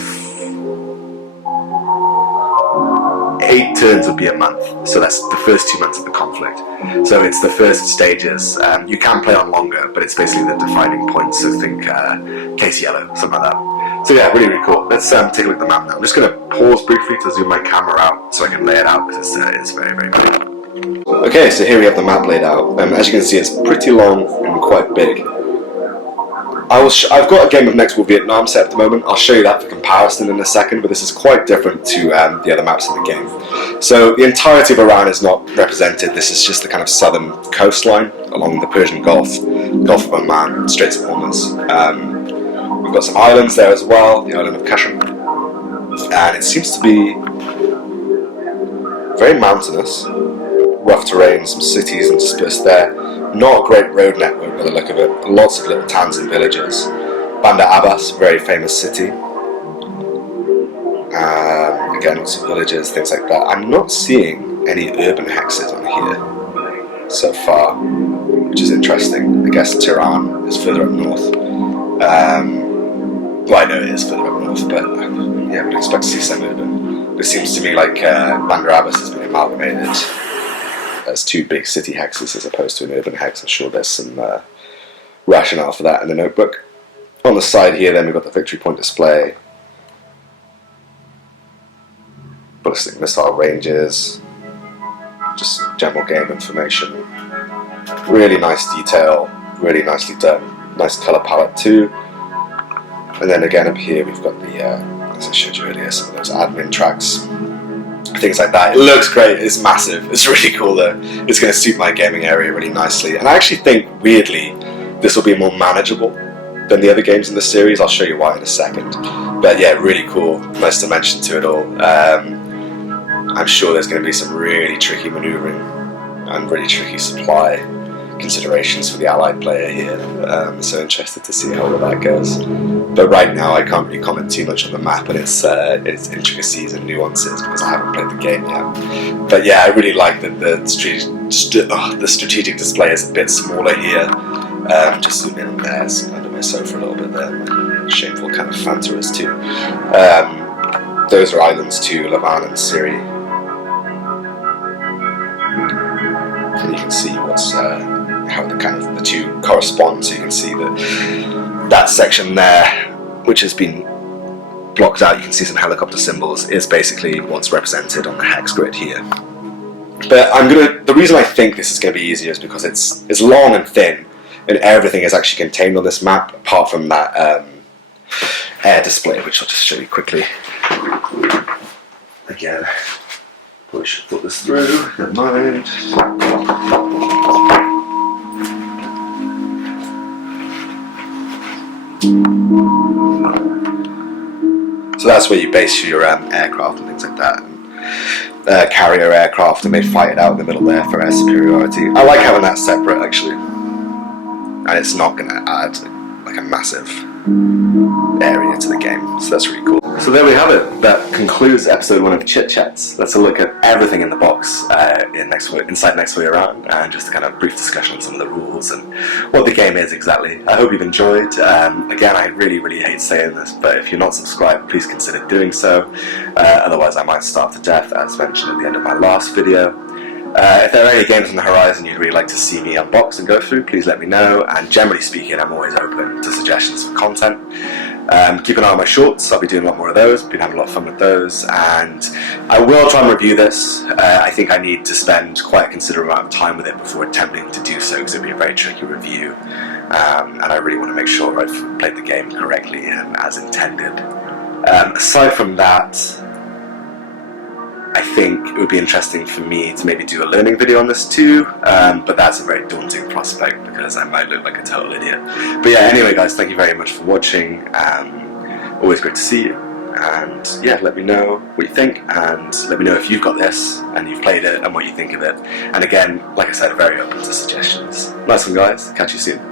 8 turns would be a month, so that's the first 2 months of the conflict. So it's the first stages. You can play on longer, but it's basically the defining points, so think case yellow, something like that. So yeah, really, really cool. Let's take a look at the map now. I'm just going to pause briefly to zoom my camera out so I can lay it out, because it's very, very big. Okay, so here we have the map laid out. As you can see, it's pretty long and quite big. I've got a game of Next War Vietnam set at the moment. I'll show you that for comparison in a second, but this is quite different to the other maps in the game. So the entirety of Iran is not represented. This is just the kind of southern coastline along the Persian Gulf, Gulf of Oman, Straits of Hormuz. We've got some islands there as well, the island of Qatar, and it seems to be very mountainous, rough terrain, some cities interspersed there. Not a great road network by the look of it. Lots of little towns and villages. Bandar Abbas, very famous city. Again, lots of villages, things like that. I'm not seeing any urban hexes on here so far, which is interesting. I guess Tehran is further up north. Well, I know it is further up north, but yeah, we'd expect to see some urban. It seems to me like Bandar Abbas has been amalgamated as 2 big city hexes as opposed to an urban hex. I'm sure there's some rationale for that in the notebook. On the side here then we've got the victory point display, ballistic missile ranges, just general game information. Really nice detail, really nicely done, nice colour palette too. And then again up here we've got the, as I showed you earlier, some of those admin tracks, things like that. It looks great, it's massive, it's really cool though. It's going to suit my gaming area really nicely. And I actually think, weirdly, this will be more manageable than the other games in the series. I'll show you why in a second. But yeah, really cool, nice dimension to it all. I'm sure there's going to be some really tricky manoeuvring and really tricky supply considerations for the allied player here, so interested to see how all that goes. But right now I can't really comment too much on the map and its intricacies and nuances because I haven't played the game yet. But yeah, I really like that the strategic display is a bit smaller here. Just zoom in on there, it's under my sofa a little bit there, my shameful kind of Fanta is too. Those are islands too, Levan and Syri. And you can see what's how the 2 correspond, so you can see that section there, which has been blocked out, you can see some helicopter symbols, is basically what's represented on the hex grid here. But the reason I think this is going to be easier is because it's long and thin, and everything is actually contained on this map, apart from that air display, which I'll just show you quickly. Again, probably should put this through, never mind. So that's where you base your aircraft and things like that, and carrier aircraft, and they fight it out in the middle there for air superiority. I like having that separate actually, and it's not going to add like a massive area to the game, so that's really cool. So there we have it. That concludes episode 1 of Chit Chats. That's a look at everything in the box inside Next Way Around, and just a kind of brief discussion on some of the rules and what the game is exactly. I hope you've enjoyed. Again, I really hate saying this, but if you're not subscribed, please consider doing so. Otherwise I might starve to death, as mentioned at the end of my last video. If there are any games on the horizon you'd really like to see me unbox and go through, please let me know, and generally speaking I'm always open to suggestions for content. Keep an eye on my shorts, I'll be doing a lot more of those, been having a lot of fun with those, and I will try and review this. I think I need to spend quite a considerable amount of time with it before attempting to do so, because it would be a very tricky review, and I really want to make sure I've played the game correctly and as intended. Aside from that, I think it would be interesting for me to maybe do a learning video on this too, but that's a very daunting prospect because I might look like a total idiot. But yeah, anyway guys, thank you very much for watching. Always great to see you, and yeah, let me know what you think, and let me know if you've got this and you've played it and what you think of it. And again, like I said, very open to suggestions. Nice one guys, catch you soon.